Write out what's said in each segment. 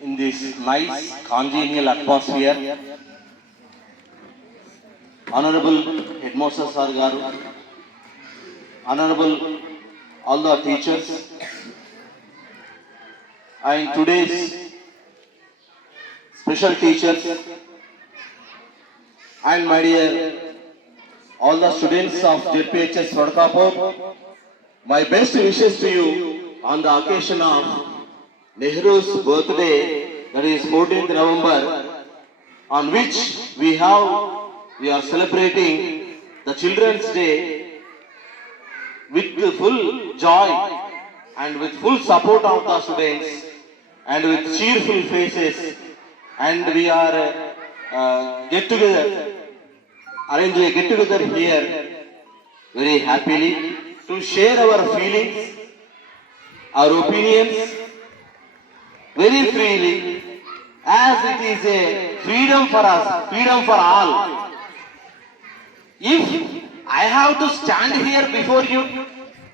in this nice congenial atmosphere. Honorable Headmaster Sir Garu, Honorable all the teachers, and today's special teachers, and my dear all the students of JPHS Swadkapur, my best wishes to you on the occasion of Nehru's birthday, that is 14th November, on which we are celebrating the Children's Day with full joy and with full support of the students and with cheerful faces, and we are arrange a get together here very happily to share our feelings, our opinions very freely, as it is a freedom for us, freedom for all. If I have to stand here before you,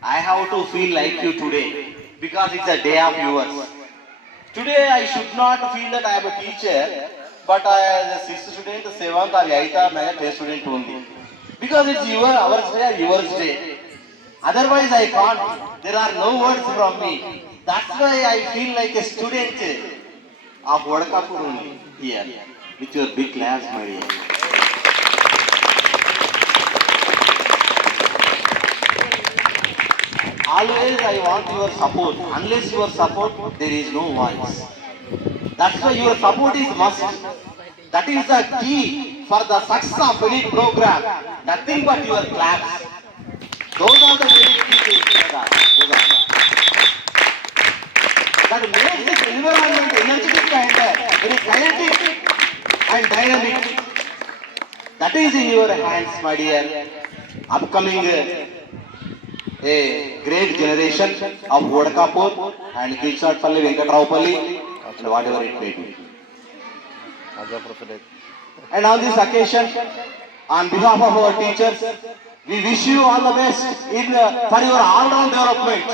I have to feel like you today, because it's a day of yours. Today I should not feel that I am a teacher, but I am a 6th student, 7th or 8th or 9th 10th student only. Because it's ours day, yours day. Otherwise I can't. There are no words from me. That's why I feel like a student of Swadkapur only here. With your big claps, my dear. Always I want your support. Unless your support, there is no voice. That's why your support is must. That is the key for the success of any program. Nothing but your claps. Those are the very key things that makes this environment energetic and very kinetic and dynamic. That is in your hands, my dear. Upcoming a great generation of Swadkapur and Kilsatpalli, Venkataraupalli, and whatever it may be. And on this occasion, on behalf of our teachers, we wish you all the best for your all-round development.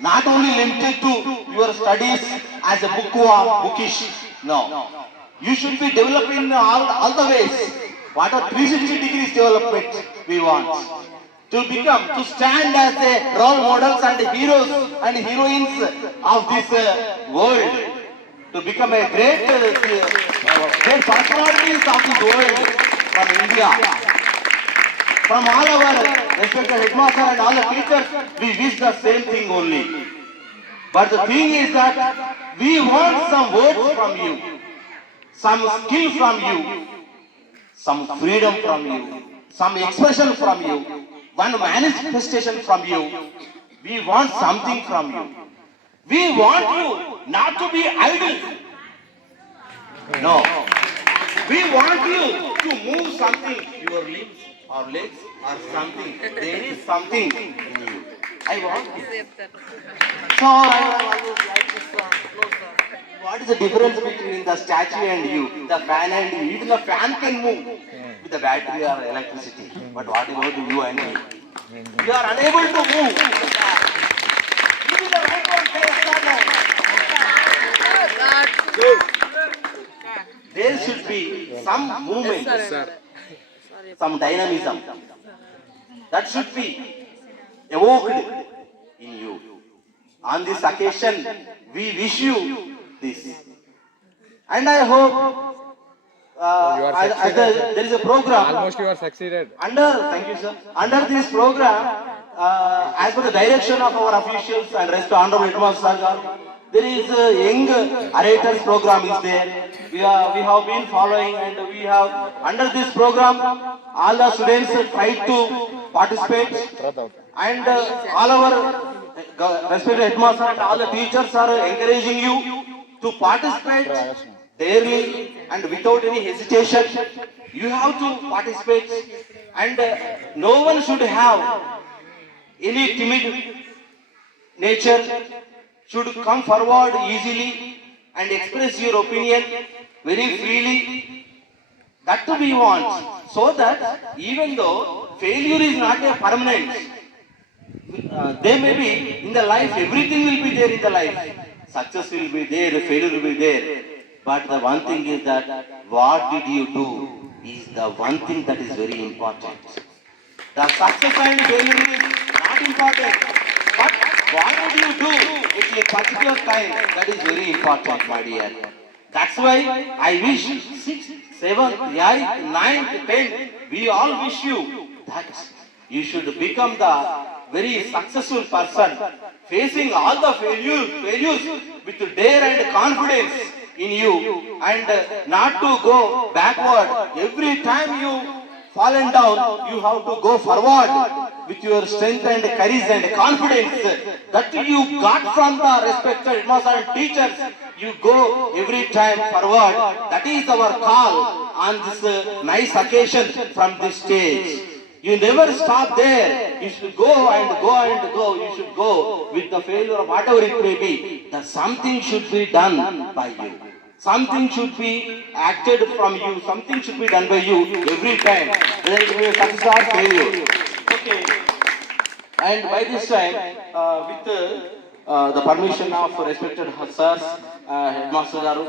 Not only limited to your studies as a bookish. No. You should be developing all the ways. What are 360 degrees development we want. To stand as the role models and heroes and heroines of this world. To become a great personalities of this world from India. From all our respected headmaster and all the teachers, we wish the same thing only. But the thing is that we want some words from you, some skill from you, some freedom from you, some expression from you, one manifestation from you. We want something from you. We want you not to be idle. No. We want you to move something, your limbs or legs or something. There is something in you. I want you. So I always like this no, sir. What is the difference between the statue and you? The fan and you. Even the fan can move with the battery or electricity. But what about you and me? You are unable to move. You be the right one. There should be some movement, some dynamism. That should be evoked in you. On this occasion, we wish you this. And I hope there is a program. Almost you are succeeded. Thank you, sir. Under this program, as per the direction of our officials and rest honorable Headmaster Sir, there is a young orators program is there. We have been following, and we have under this program all the students try to participate, and all our respected headmaster and all the teachers are encouraging you to participate daily and without any hesitation. You have to participate, and no one should have any timid nature. Should come forward easily and express your opinion very freely. That to we want, so that even though failure is not a permanent, there may be in the life, everything will be there in the life. success will be there, failure will be there. But the one thing is that what did you do is the one thing that is very important. The success and failure is not important, but what did you do at a particular time, that is very important, my dear. That's why I wish 6th, 7th, 8th, 9th, 10th, we all wish you that you should become the very successful person, facing all the failures with dare and confidence in you, and not to go backward. Every time you fallen down, you have to go forward with your strength and courage and confidence that you got from the respected headmaster and teachers. You go every time forward. That is our call on this nice occasion from this stage. You never stop there. You should go and go and go. You should go with the failure of whatever it may be. That something should be done by you. Something should be acted from you. Something should be done by you every time. Whether it be a success or failure. Okay. And by this time, with the permission of respected sirs, headmaster garu.